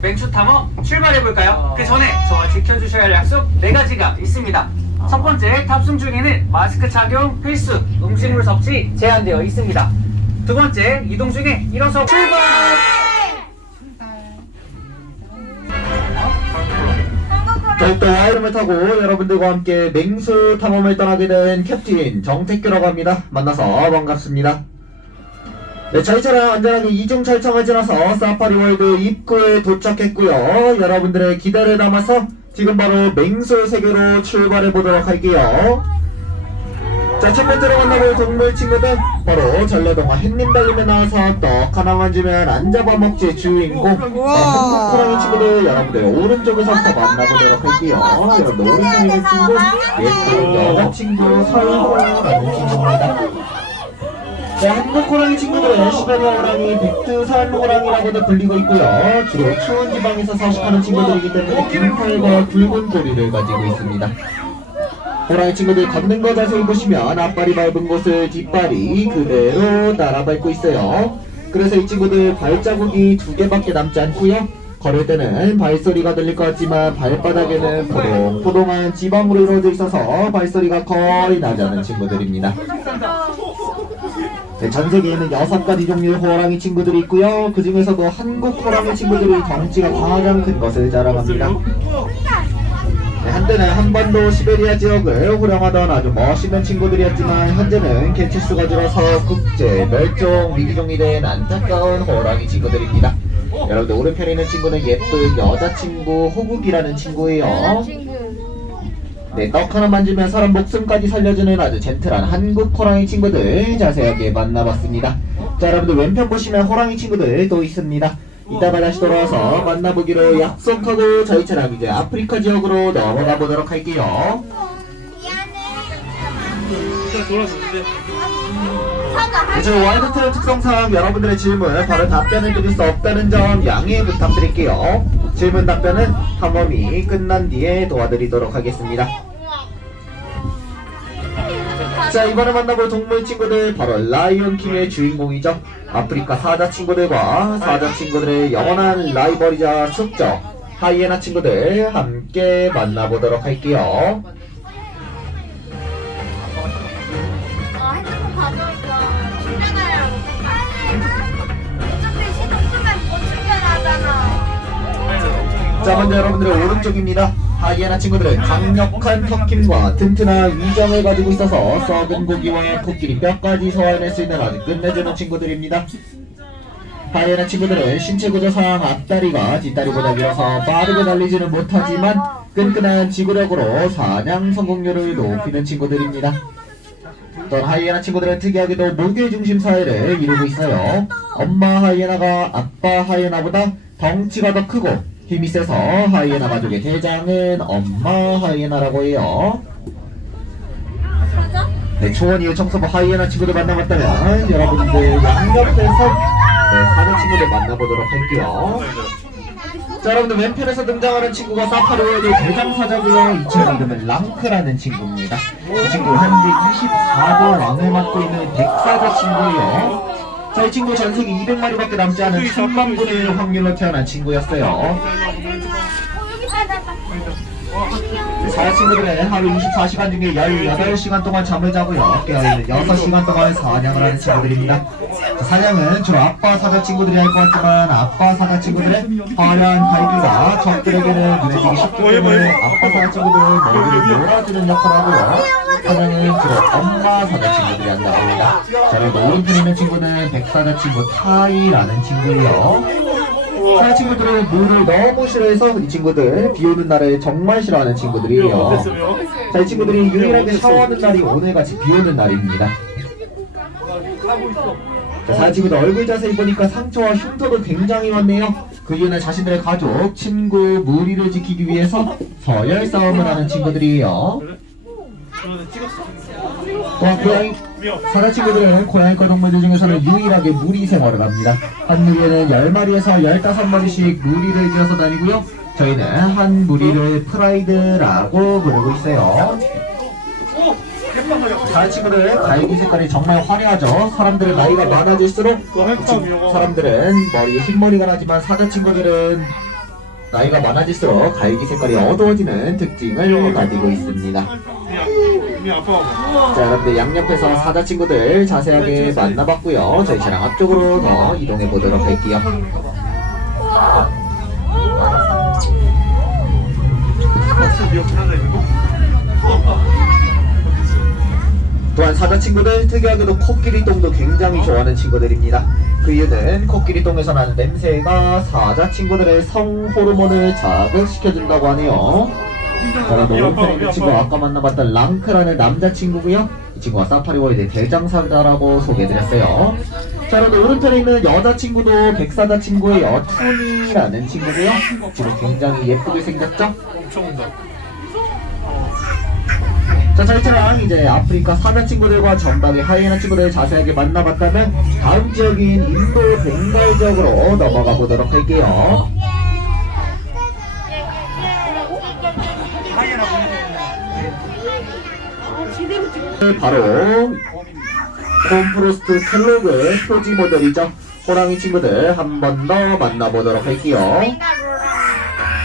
맹추 탐험 출발해볼까요? 그 전에 저와 지켜주셔야 할 약속 네 가지가 있습니다. 첫 번째, 탑승 중에는 마스크 착용 필수, 음식물 섭취 제한되어 있습니다. 두 번째, 이동 중에 일어서 출발! 더욱더 와이름을 타고 여러분들과 함께 맹수 탐험을 떠나게 된 캡틴 정택규라고 합니다. 만나서 반갑습니다. 네, 저희 차량 안전하게 이중 철청을 지나서 사파리 월드 입구에 도착했고요. 여러분들의 기대를 담아서 지금 바로 맹수 세계로 출발해 보도록 할게요. 자, 첫 번째로 만나볼 동물 친구들 바로 전래동화 햇님 달림에 나와서 떡 하나만 주면 안 잡아먹지 주인공 네, 한국 호랑이 친구들 여러분들 오른쪽에서부터 만나보도록 할게요. 여러분들 오른쪽에 있는 친구 예쁜 여자친구 설호라는 친구입니다. 네, 한국 호랑이 친구들은 시베리아 호랑이, 백두산 호랑이라고도 불리고 있고요. 주로 추운 지방에서 서식하는 친구들이기 때문에 긴 털과 굵은 꼬리를 가지고 있습니다. 호랑이 친구들 걷는 거 자세히 보시면 앞발이 밟은 곳을 뒷발이 그대로 따라 밟고 있어요. 그래서 이 친구들 발자국이 두 개밖에 남지 않고요. 걸을 때는 발소리가 들릴 것 같지만 발바닥에는 포동포동한 지방으로 이루어져 있어서 발소리가 거의 나지 않은 친구들입니다. 네, 전 세계에는 여섯 가지 종류의 호랑이 친구들이 있고요. 그 중에서도 한국 호랑이 친구들이 덩치가 가장 큰 것을 자랑합니다. 네, 한때는 한 번도 시베리아 지역을 호령하던 아주 멋있는 친구들이었지만 현재는 개체수가 줄어서 국제 멸종 위기종이 된 안타까운 호랑이 친구들입니다. 여러분들 오른편에 있는 친구는 예쁜 여자친구 호국이라는 친구예요. 네, 떡 하나 만지면 사람 목숨까지 살려주는 아주 젠틀한 한국 호랑이 친구들 자세하게 만나봤습니다. 자, 여러분들 왼편 보시면 호랑이 친구들 또 있습니다. 이따가 다시 돌아와서 만나보기로 약속하고 저희 차량 이제 아프리카 지역으로 넘어가 보도록 할게요. 이제 와이드 트레 특성상 여러분들의 질문 바로 답변을 드릴 수 없다는 점 양해 부탁드릴게요. 질문 답변은 탐험이 끝난 뒤에 도와드리도록 하겠습니다. 자 이번에 만나볼 동물 친구들 바로 라이온킹의 주인공이죠 아프리카 사자 친구들과 사자 친구들의 영원한 라이벌이자 숙적 하이에나 친구들 함께 만나보도록 할게요 자 먼저 여러분들의 오른쪽입니다 하이에나 친구들은 강력한 턱힘과 튼튼한 위정을 가지고 있어서 썩은 고기와 코끼리 뼈까지 소화해낼 수 있는 아주 끝내주는 친구들입니다 하이에나 친구들은 신체 구조상 앞다리가 뒷다리보다 길어서 빠르게 달리지는 못하지만 끈끈한 지구력으로 사냥 성공률을 높이는 친구들입니다. 또한 하이에나 친구들은 특이하게도 목의 중심 사회를 이루고 있어요. 엄마 하이에나가 아빠 하이에나보다 덩치가 더 크고 힘이 세서 하이에나 가족의 대장은 엄마 하이에나라고 해요. 네, 초원 이후 청소부 하이에나 친구들 만나봤다면 여러분들 양옆에서 네, 사는 친구들 만나보도록 할게요. 자, 여러분들 왼편에서 등장하는 친구가 사파리오의 대장사자고요. 이 친구 이름은 랑크라는 친구입니다. 이 친구 현재 24도 왕을 맡고 있는 백사자 친구예요. 자, 이 친구 전 세계 200마리밖에 남지 않은 천만 분의 확률로 태어난 친구였어요. 어. 네, 사자 친구들은 하루 24시간 중에 18시간 동안 잠을 자고요. 깨어있는 6시간 동안 사냥을 하는 친구들입니다. 자, 사냥은 주로 아빠 사자 친구들이 할 것 같지만 아빠 사자 친구들의 화려한 갈기가 적들에게는 눈에 띄기 쉽기 때문에 아빠 사자 친구들은 머리를 몰아주는 역할을 하고요. 사냥은 주로 엄마 사자 친구들이 한다고 합니다. 자, 그리고 오른편에 있는 친구는 백사자 친구 타이라는 친구예요. 사자 친구들은 물을 너무 싫어해서 이 친구들 비 오는 날을 정말 싫어하는 친구들이에요. 자, 이 친구들이 유일하게 샤워하는 날이 오늘같이 비 오는 날입니다. 자, 친구들 얼굴 자세히 보니까 상처와 흉터도 굉장히 많네요. 그 이유는 자신들의 가족, 친구, 무리를 지키기 위해서 서열 싸움을 하는 친구들이에요. 또한 고양이 사자 친구들은 고양이과 동물들 중에서는 유일하게 무리 생활을 합니다. 한 무리에는 10마리에서 15마리씩 무리를 지어서 다니고요. 저희는 한 무리를 프라이드라고 부르고 있어요. 친구들 갈기 색깔이 정말 화려하죠. 사람들의 나이가 많아질수록 사람들은 머리에 흰머리가 나지만 사자 친구들은 나이가 많아질수록 갈기 색깔이 어두워지는 특징을 가지고 있습니다. 자, 여러분들 양옆에서 사자 친구들 자세하게 만나봤고요. 저희 차량 앞쪽으로 더 이동해 보도록 할게요. 미역 하나 이거 또한 사자 친구들 특이하게도 코끼리 똥도 굉장히 좋아하는 친구들입니다. 그 이유는 코끼리 똥에서 나는 냄새가 사자 친구들의 성 호르몬을 자극시켜준다고 하네요. 자, 그럼 오른편에 있는 친구 아까 만나봤던 랑크라는 남자친구고요. 이 친구가 사파리 월드 대장사자라고 소개해드렸어요. 자, 그럼 오른편에 있는 여자친구도 백사자 친구예요. 투니라는 친구고요. 지금 굉장히 예쁘게 생겼죠? 엄청 온다 자, 저희처럼 이제 아프리카 사자 친구들과 전방의 하이에나 친구들 자세하게 만나봤다면 다음 지역인 인도 벵갈 지역으로 넘어가 보도록 할게요. 바로 콤프로스트 켈로그의 표지 모델이죠. 호랑이 친구들 한 번 더 만나보도록 할게요.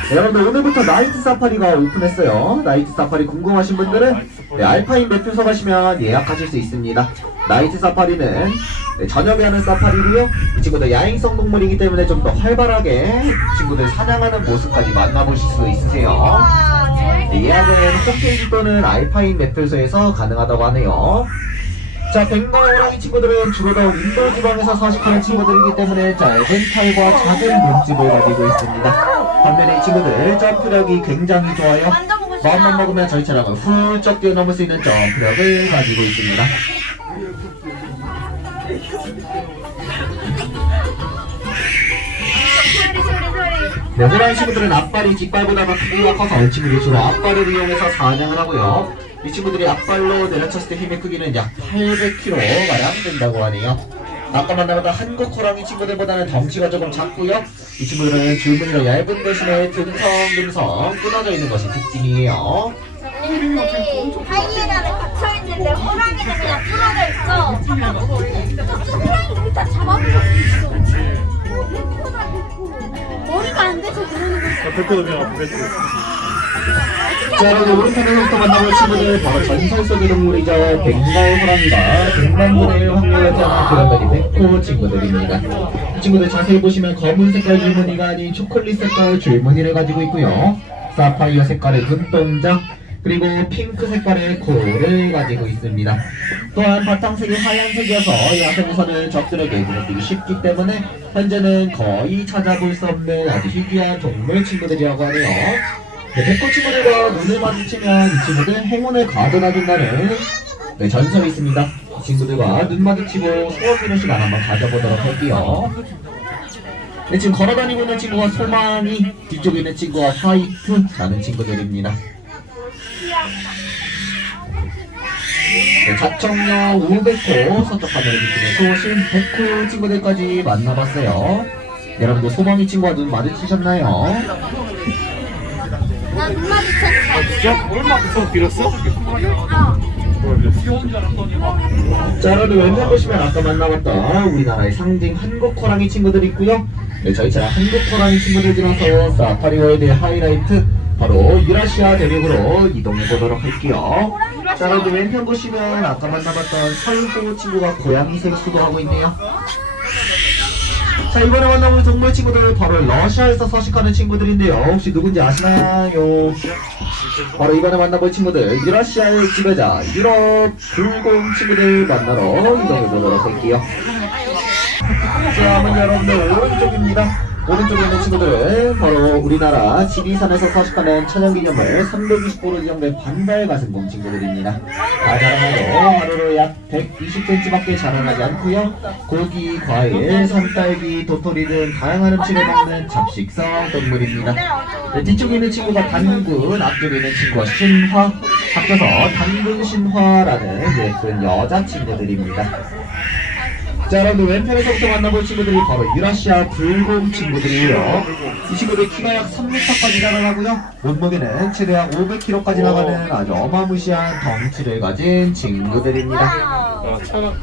네, 여러분들 오늘부터 나이트 사파리가 오픈했어요. 나이트 사파리 궁금하신 분들은 네, 알파인 매표소 가시면 예약하실 수 있습니다. 나이트 사파리는 네, 저녁에 하는 사파리고요. 이 친구들 야행성 동물이기 때문에 좀 더 활발하게 친구들 사냥하는 모습까지 만나보실 수 있으세요. 네, 예약은 홈페이지 또는 알파인 매표소에서 가능하다고 하네요. 자, 벵갈 호랑이 친구들은 주로 다 윈도 지방에서 서식하는 친구들이기 때문에 짧은 팔과 작은 몸집을 가지고 있습니다. 반면에 이 친구들 점프력이 굉장히 좋아요. 마음만 먹으면 저희 차량을 훌쩍 뛰어넘을 수 있는 점프력을 가지고 있습니다. 네, 호랑이 친구들은 앞발이 뒷발보다 더 크기가 커서 이 친구들이 주로 앞발을 이용해서 사냥을 하고요. 이 친구들이 앞발로 내려쳤을 때 힘의 크기는 약 800kg가량 된다고 하네요. 아까 만나봤던 한국 호랑이 친구들보다는 덩치가 조금 작고요. 이 친구들은 줄무늬가 얇은 대신에 듬성듬성 끊어져 있는 것이 특징이에요. 하이에나는 갇혀 있는데 호랑이는 그냥 풀어져 있어. 저 호랑이 잡아먹을 수 있어. 머리가 안 돼서 그러는 거지. 자, 여러분 오른편에서부터 만나볼 친구들 바로 전설 속의 동물이죠. 벵갈 호랑이가 100만 분의 확률로 태어난 그런다리 백호 친구들입니다. 이 친구들 자세히 보시면 검은 색깔 줄무늬가 아닌 초콜릿 색깔 줄무늬를 가지고 있고요. 사파이어 색깔의 눈동자 그리고 핑크 색깔의 코를 가지고 있습니다. 또한 바탕색이 하얀색이어서 야생에서는 적들에게 띄기 쉽기 때문에 현재는 거의 찾아볼 수 없는 아주 희귀한 동물 친구들이라고 하네요. 네, 백호 친구들과 눈을 마주치면 이 친구들 행운을 가져다준다는 네, 전설이 있습니다. 이 친구들과 눈 마주치고 소원 비는 시간 한번 가져보도록 할게요. 네, 지금 걸어다니고 있는 친구가 소망이, 뒤쪽에 있는 친구가 화이트 라는 친구들입니다. 네, 자청역 우백호 서쪽 하늘을 비추는 소신 백호 친구들까지 만나봤어요. 여러분들 소망이 친구와 눈 마주치셨나요? 나 눈 마주쳤어. 진짜? 얼마 무서워 빌었어? 어. 자, 여러분 왼쪽 보시면 아까 만나봤던 우리나라의 상징 한국 호랑이 친구들 있고요. 네, 저희 차량 한국 호랑이 친구들 들어서 사파리 월드의 하이라이트 바로 유라시아 대륙으로 이동해 보도록 할게요. 자, 여러분 왼편 보시면 아까 만나봤던 설호 친구가 고양이색 수도하고 있네요. 자, 이번에 만나볼 동물 친구들 바로 러시아에서 서식하는 친구들인데요. 혹시 누군지 아시나요? 바로 이번에 만나볼 친구들 유라시아의 지배자 유럽 불공 친구들 만나러 이동해 보도록 할게요. 자, 먼저 여러분들 오른쪽입니다. 오른쪽에 있는 친구들은 바로 우리나라 지리산에서 서식하는 천연기념물 320호로 지정된 반달 가슴곰 친구들입니다. 다 자라나도 하루로 약 120cm밖에 자라나지 않고요. 고기, 과일, 산딸기, 도토리 등 다양한 음식을 먹는 잡식성 동물입니다. 네, 뒤쪽에 있는 친구가 단군, 앞쪽에 있는 친구가 신화, 합쳐서 단군 신화라는 예쁜 여자 친구들입니다. 자, 여러분 왼편에서부터 만나볼 친구들이 바로 유라시아 불곰 친구들이에요. 이 친구들 키가 약 3m까지 자라나고요. 몸무게는 최대 약 500kg까지 나가는 아주 어마무시한 덩치를 가진 친구들입니다. 아 자,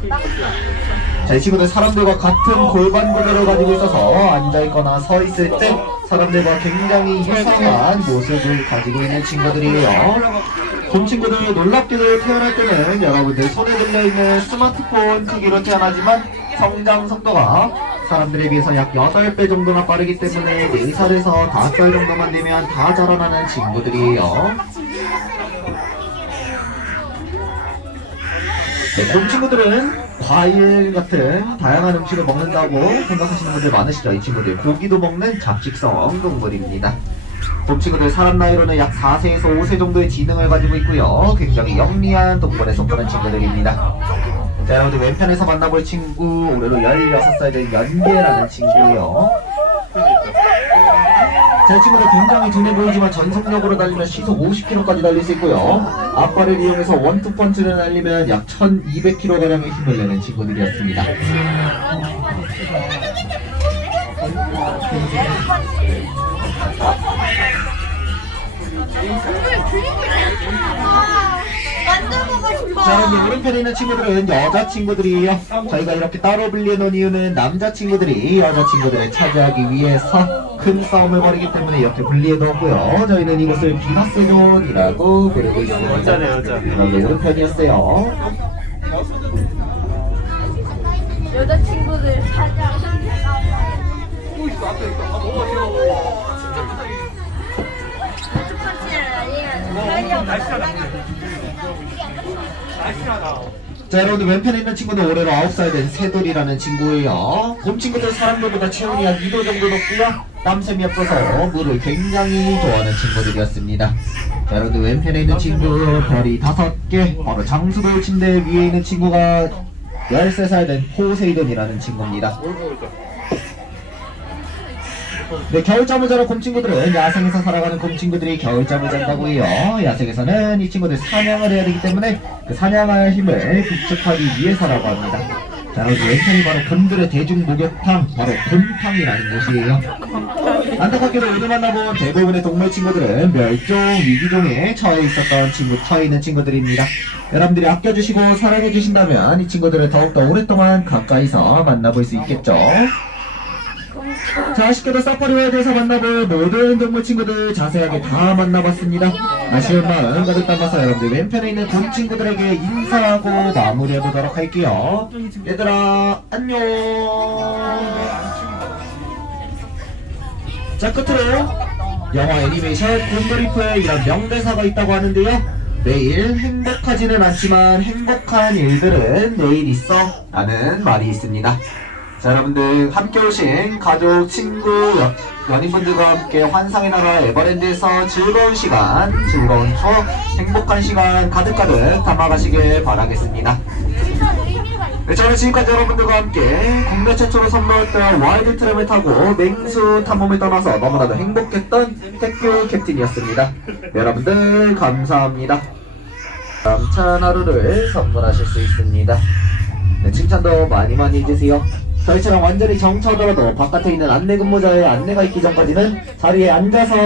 자, 이 친구들 사람들과 같은 골반 구조를 가지고 있어서 앉아있거나 서 있을 때 사람들과 굉장히 이상한 모습을 가지고 있는 친구들이에요. 곰 친구들 놀랍게도 태어날 때는 여러분들 손에 들려있는 스마트폰 크기로 태어나지만 성장 속도가 사람들에 비해서 약 8배 정도나 빠르기 때문에 4살에서 5살 정도만 되면 다 자라나는 친구들이에요. 네, 곰 친구들은 과일 같은 다양한 음식을 먹는다고 생각하시는 분들 많으시죠? 이 친구들 고기도 먹는 잡식성 동물입니다. 곰 친구들 사람 나이로는 약 4세에서 5세 정도의 지능을 가지고 있고요. 굉장히 영리한 동물에 속하는 친구들입니다. 자, 여러분들 왼편에서 만나볼 친구 올해로 16살 된 연계라는 친구예요. 자, 이 친구들 굉장히 둔해 보이지만 전속력으로 달리면 시속 50km까지 달릴 수 있고요. 앞발을 이용해서 원투 펀치를 날리면 약 1200kg가량의 힘을 내는 친구들이었습니다. 자, 여러분 오른편에 있는 친구들은 여자 친구들이에요. 저희가 이렇게 따로 분리해놓은 이유는 남자 친구들이 여자 친구들을 차지하기 위해서 큰 싸움을 벌이기 때문에 이렇게 분리해놓았고요. 저희는 이곳을 비너스존이라고 부르고 있습니다. 여자네, 여자. 여러분 오른편이었어요. 여자친구들 사자. 자 여러분들 왼편에 있는 친구는 올해로 9살 된 새돌이라는 친구예요. 곰 친구들 사람들보다 체온이 약 2도 정도 높고요. 땀샘이 없어서 물을 굉장히 좋아하는 친구들이었습니다. 자 여러분들 왼편에 있는 친구 별이 5개 바로 장수돌 침대 위에 있는 친구가 13살 된 포세이돈이라는 친구입니다 네, 겨울잠을 자는 곰친구들은 야생에서 살아가는 곰친구들이 겨울잠을 잔다고 해요. 야생에서는 이 친구들 사냥을 해야 되기 때문에 그 사냥할 힘을 구축하기 위해서라고 합니다. 자, 여기 왼편이 바로 곰들의 대중 목욕탕, 바로 곰탕이라는 곳이에요. 안타깝게도 오늘 만나본 대부분의 동물 친구들은 멸종 위기종에 처해 있었던 친구, 처해 있는 친구들입니다. 여러분들이 아껴주시고 사랑해주신다면 이 친구들을 더욱더 오랫동안 가까이서 만나볼 수 있겠죠. 자, 아쉽게도 사파리월드에서 만나볼 모든 동물 친구들 자세하게 다 만나봤습니다. 아쉬운 마음 가득 담아서 여러분들 왼편에 있는 곰 친구들에게 인사하고 마무리해보도록 할게요. 얘들아, 안녕! 자, 끝으로 영화 애니메이션 곰돌이프에 이런 명대사가 있다고 하는데요. 내일 행복하지는 않지만 행복한 일들은 내일 있어 라는 말이 있습니다. 자 여러분들 함께 오신 가족, 친구, 여- 연인분들과 함께 환상의 나라 에버랜드에서 즐거운 시간, 즐거운 추억, 행복한 시간 가득가득 담아가시길 바라겠습니다. 네, 저는 지금까지 여러분들과 함께 국내 최초로 선보였던 와이드 트램을 타고 맹수 탐험을 떠나서 너무나도 행복했던 택교 캡틴이었습니다. 네, 여러분들 감사합니다. 감찬 하루를 선물하실 수 있습니다. 네, 칭찬도 많이 많이 해주세요. 저희처럼 완전히 정차하더라도 바깥에 있는 안내 근무자의 안내가 있기 전까지는 자리에 앉아서